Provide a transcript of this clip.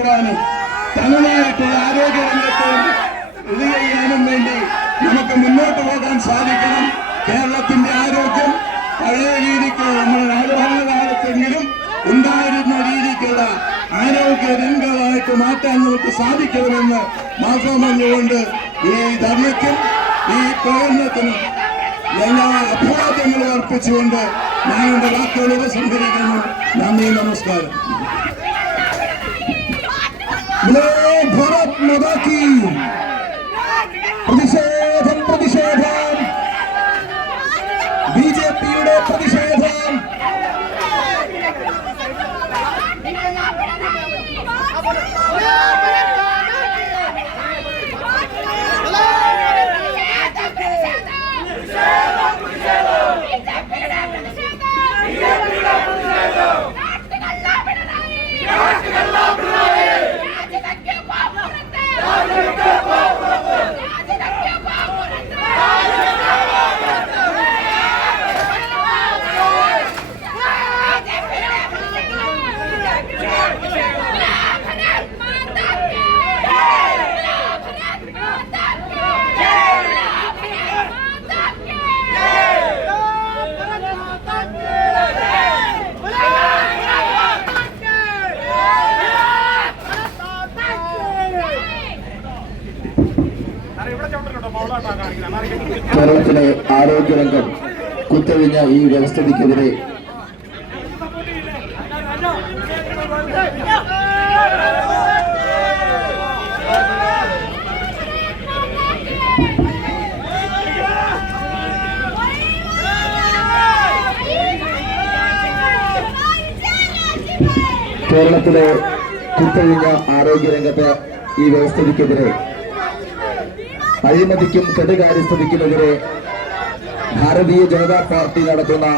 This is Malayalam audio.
നടത്തുവാനും തനതായിട്ടുള്ള ആരോഗ്യരംഗത്ത് ഇത് ചെയ്യാനും വേണ്ടി നമുക്ക് മുന്നോട്ട് പോകാൻ സാധിക്കണം. കേരളത്തിന്റെ ആരോഗ്യം പഴയ രീതിക്ക് നമ്മുടെ രാജഭരണകാലത്തെങ്കിലും ഉണ്ടായിരുന്ന രീതിക്കുള്ള ആരോഗ്യ രംഗമായിട്ട് മാറ്റാൻ നമുക്ക് സാധിക്കണമെന്ന് മാത്രം പറഞ്ഞുകൊണ്ട് ഈ ധർമ്മയ്ക്കും ഈ പ്രകടനത്തിനും എല്ലാ അഭിവാദ്യങ്ങളും അർപ്പിച്ചുകൊണ്ട് ഞാൻ എന്റെ വാക്കുകൾ ഉപസംഹരിക്കുന്നു. നന്ദി, നമസ്കാരം. ഭാരത് മാതാ കി പ്രതിഷേധം, പ്രതിഷേധം, ബിജെപിയുടെ പ്രതിഷേധം. കേരളത്തിലെ ആരോഗ്യരംഗം കുത്തഴിഞ്ഞ ഈ വ്യവസ്ഥിതിക്കെതിരെ കേരളത്തിലെ കുത്തഴിഞ്ഞ ആരോഗ്യരംഗത്തെ ഈ വ്യവസ്ഥിതിക്കെതിരെ അഴിമതിക്കും കെടുകാര്യസ്ഥതയ്ക്കുമെതിരെ ഭാരതീയ ജനതാ പാർട്ടി നടത്തുന്ന